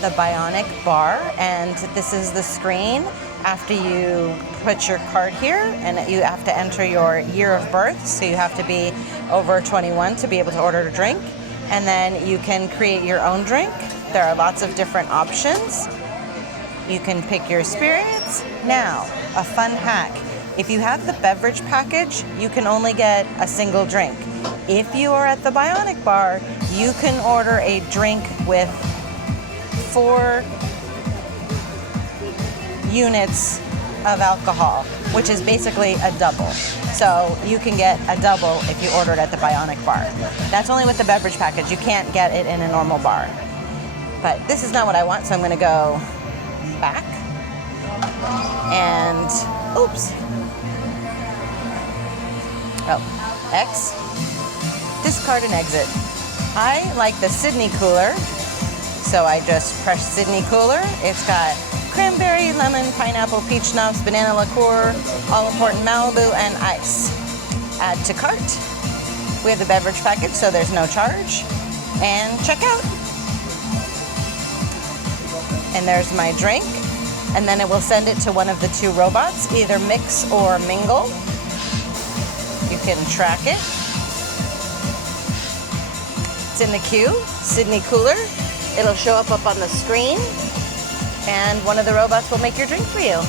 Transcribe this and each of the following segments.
the Bionic Bar, and this is the screen after you put your card here, and you have to enter your year of birth, so you have to be over 21 to be able to order a drink, and then you can create your own drink. There are lots of different options. You can pick your spirits. Now, a fun hack. If you have the beverage package, you can only get a single drink. If you are at the Bionic Bar, you can order a drink with 4 units of alcohol, which is basically a double. So you can get a double if you order it at the Bionic Bar. That's only with the beverage package. You can't get it in a normal bar. But this is not what I want, so I'm gonna go back and, oops. Oh, X. Discard and exit. I like the Sydney cooler, so I just press Sydney cooler. It's got cranberry, lemon, pineapple, peach schnapps, banana liqueur, all-important Malibu, and ice. Add to cart. We have the beverage package, so there's no charge. And check out. And there's my drink. And then it will send it to one of the 2 robots, either Mix or Mingle. You can track it. It's in the queue, Sydney cooler. It'll show up on the screen, and one of the robots will make your drink for you.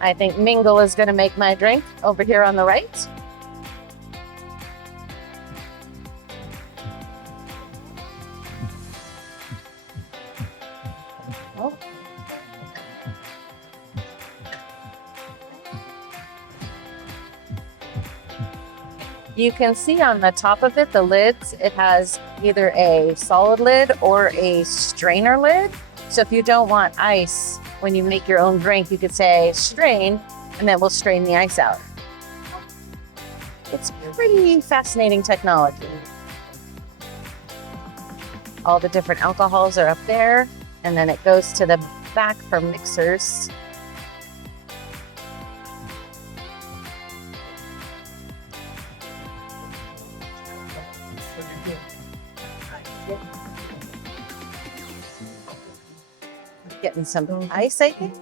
I think Mingle is going to make my drink over here on the right. Oh. You can see on the top of it, the lids, it has either a solid lid or a strainer lid. So if you don't want ice when you make your own drink, you could say strain, and then we'll strain the ice out. It's pretty fascinating technology. All the different alcohols are up there, and then it goes to the back for mixers. Getting some ice, I think.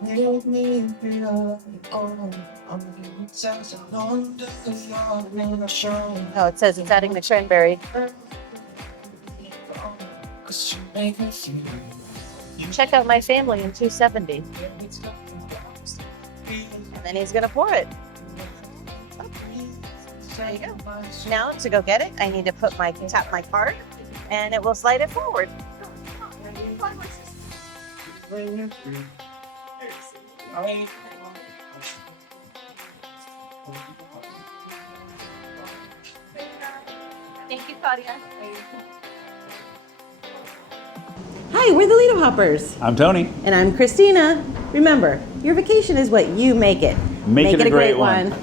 Oh, it says it's adding the cranberry. Check out my family in 270. And then he's gonna pour it. There you go. Now to go get it, I need to tap my card, and it will slide it forward. Thank you, Claudia. Hi, we're the Lido Hoppers. I'm Tony. And I'm Christina. Remember, your vacation is what you make it. Make it a great one.